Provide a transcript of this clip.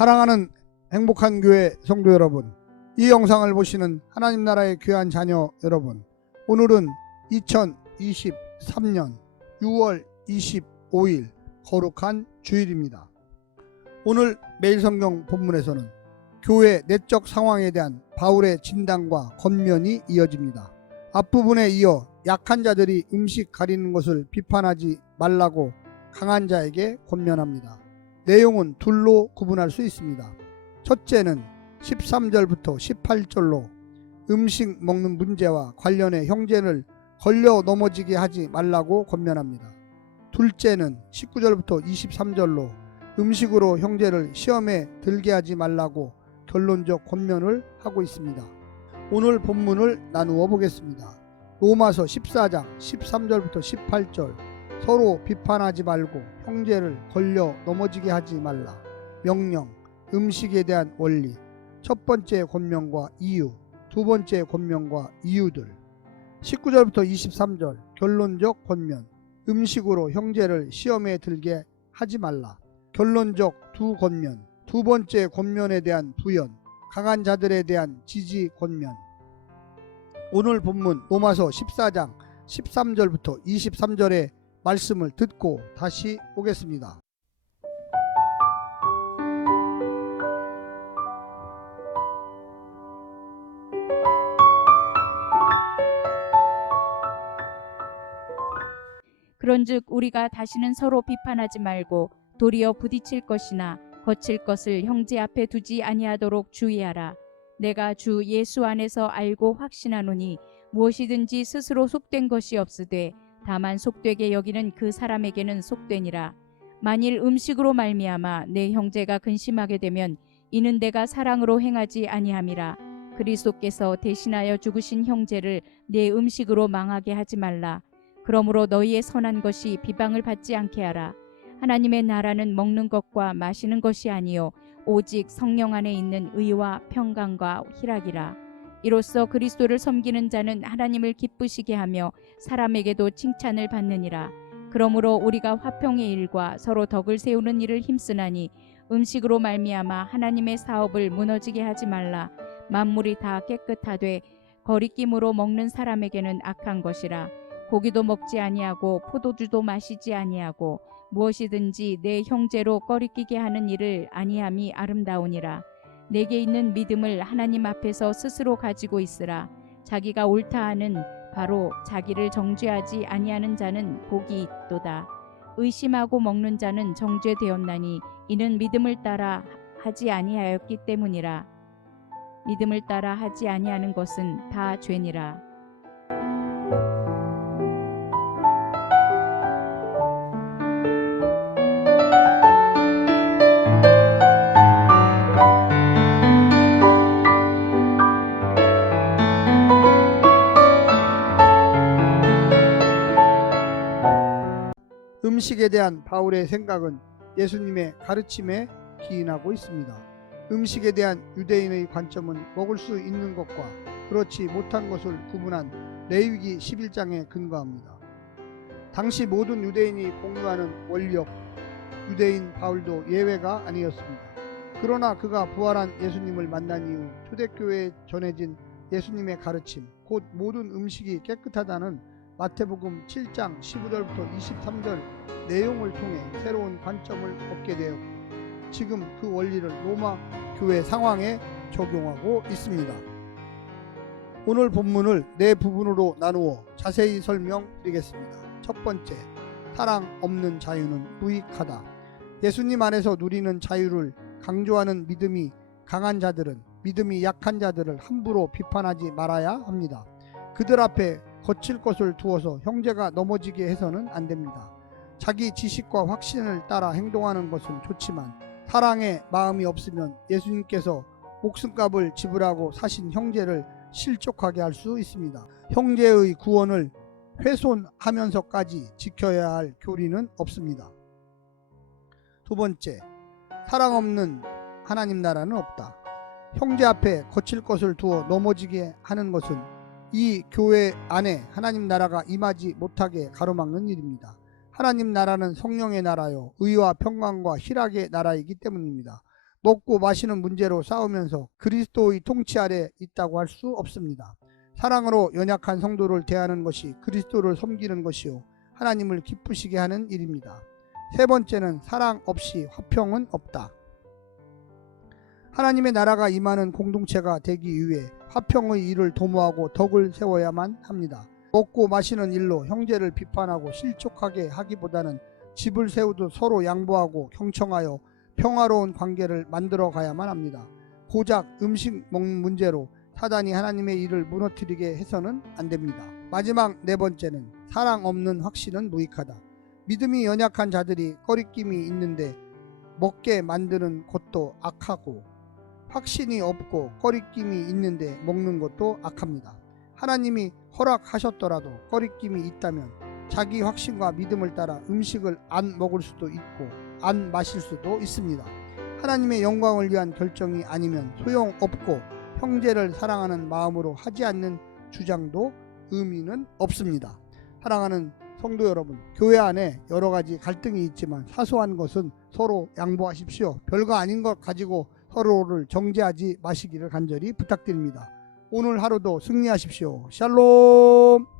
사랑하는 행복한 교회 성도 여러분, 이 영상을 보시는 하나님 나라의 귀한 자녀 여러분, 오늘은 2023년 6월 25일 거룩한 주일입니다. 오늘 매일성경 본문에서는 교회 내적 상황에 대한 바울의 진단과 권면이 이어집니다. 앞부분에 이어 약한 자들이 음식 가리는 것을 비판하지 말라고 강한 자에게 권면합니다. 내용은 둘로 구분할 수 있습니다. 첫째는 13절부터 18절로 음식 먹는 문제와 관련해 형제를 걸려 넘어지게 하지 말라고 권면합니다. 둘째는 19절부터 23절로 음식으로 형제를 시험에 들게 하지 말라고 결론적 권면을 하고 있습니다. 오늘 본문을 나누어 보겠습니다. 로마서 14장 13절부터 18절, 서로 비판하지 말고 형제를 걸려 넘어지게 하지 말라. 명령, 음식에 대한 원리, 첫 번째 권면과 이유, 두 번째 권면과 이유들. 19절부터 23절, 결론적 권면, 음식으로 형제를 시험에 들게 하지 말라. 결론적 두 권면, 두 번째 권면에 대한 부연, 강한 자들에 대한 지지 권면. 오늘 본문 로마서 14장 13절부터 23절의 말씀을 듣고 다시 오겠습니다. 그런즉 우리가 다시는 서로 비판하지 말고 도리어 부딪힐 것이나 거칠 것을 형제 앞에 두지 아니하도록 주의하라. 내가 주 예수 안에서 알고 확신하노니 무엇이든지 스스로 속된 것이 없으되 다만 속되게 여기는 그 사람에게는 속되니라. 만일 음식으로 말미암아 내 형제가 근심하게 되면 이는 내가 사랑으로 행하지 아니함이라. 그리스도께서 대신하여 죽으신 형제를 내 음식으로 망하게 하지 말라. 그러므로 너희의 선한 것이 비방을 받지 않게 하라. 하나님의 나라는 먹는 것과 마시는 것이 아니요 오직 성령 안에 있는 의와 평강과 희락이라. 이로써 그리스도를 섬기는 자는 하나님을 기쁘시게 하며 사람에게도 칭찬을 받느니라. 그러므로 우리가 화평의 일과 서로 덕을 세우는 일을 힘쓰나니 음식으로 말미암아 하나님의 사업을 무너지게 하지 말라. 만물이 다 깨끗하되 거리낌으로 먹는 사람에게는 악한 것이라. 고기도 먹지 아니하고 포도주도 마시지 아니하고 무엇이든지 내 형제로 꺼리끼게 하는 일을 아니함이 아름다우니라. 내게 있는 믿음을 하나님 앞에서 스스로 가지고 있으라. 자기가 옳다 하는 바로 자기를 정죄하지 아니하는 자는 복이 있도다. 의심하고 먹는 자는 정죄되었나니 이는 믿음을 따라 하지 아니하였기 때문이라. 믿음을 따라 하지 아니하는 것은 다 죄니라. 음식에 대한 바울의 생각은 예수님의 가르침에 기인하고 있습니다. 음식에 대한 유대인의 관점은 먹을 수 있는 것과 그렇지 못한 것을 구분한 레위기 11장에 근거합니다. 당시 모든 유대인이 공유하는 원리였고 유대인 바울도 예외가 아니었습니다. 그러나 그가 부활한 예수님을 만난 이후 초대교회에 전해진 예수님의 가르침, 곧 모든 음식이 깨끗하다는 마태복음 7장 15절부터 23절 내용을 통해 새로운 관점을 얻게 되었고 지금 그 원리를 로마 교회 상황에 적용하고 있습니다. 오늘 본문을 네 부분으로 나누어 자세히 설명드리겠습니다. 첫 번째, 사랑 없는 자유는 무익하다. 예수님 안에서 누리는 자유를 강조하는 믿음이 강한 자들은 믿음이 약한 자들을 함부로 비판하지 말아야 합니다. 그들 앞에 거칠 것을 두어서 형제가 넘어지게 해서는 안 됩니다. 자기 지식과 확신을 따라 행동하는 것은 좋지만 사랑의 마음이 없으면 예수님께서 목숨값을 지불하고 사신 형제를 실족하게 할 수 있습니다. 형제의 구원을 훼손하면서까지 지켜야 할 교리는 없습니다. 두 번째, 사랑 없는 하나님 나라는 없다. 형제 앞에 거칠 것을 두어 넘어지게 하는 것은 이 교회 안에 하나님 나라가 임하지 못하게 가로막는 일입니다. 하나님 나라는 성령의 나라요 의와 평강과 희락의 나라이기 때문입니다. 먹고 마시는 문제로 싸우면서 그리스도의 통치 아래 있다고 할 수 없습니다. 사랑으로 연약한 성도를 대하는 것이 그리스도를 섬기는 것이요 하나님을 기쁘시게 하는 일입니다. 세 번째는 사랑 없이 화평은 없다. 하나님의 나라가 임하는 공동체가 되기 위해 화평의 일을 도모하고 덕을 세워야만 합니다. 먹고 마시는 일로 형제를 비판하고 실족하게 하기보다는 집을 세우듯 서로 양보하고 경청하여 평화로운 관계를 만들어 가야만 합니다. 고작 음식 먹는 문제로 사단이 하나님의 일을 무너뜨리게 해서는 안 됩니다. 마지막 네 번째는 사랑 없는 확신은 무익하다. 믿음이 연약한 자들이 꺼리낌이 있는데 먹게 만드는 것도 악하고 확신이 없고 꺼리낌이 있는데 먹는 것도 악합니다. 하나님이 허락하셨더라도 꺼리낌이 있다면 자기 확신과 믿음을 따라 음식을 안 먹을 수도 있고 안 마실 수도 있습니다. 하나님의 영광을 위한 결정이 아니면 소용없고 형제를 사랑하는 마음으로 하지 않는 주장도 의미는 없습니다. 사랑하는 성도 여러분, 교회 안에 여러 가지 갈등이 있지만 사소한 것은 서로 양보하십시오. 별거 아닌 것 가지고 서로를 정죄하지 마시기를 간절히 부탁드립니다. 오늘 하루도 승리하십시오. 샬롬.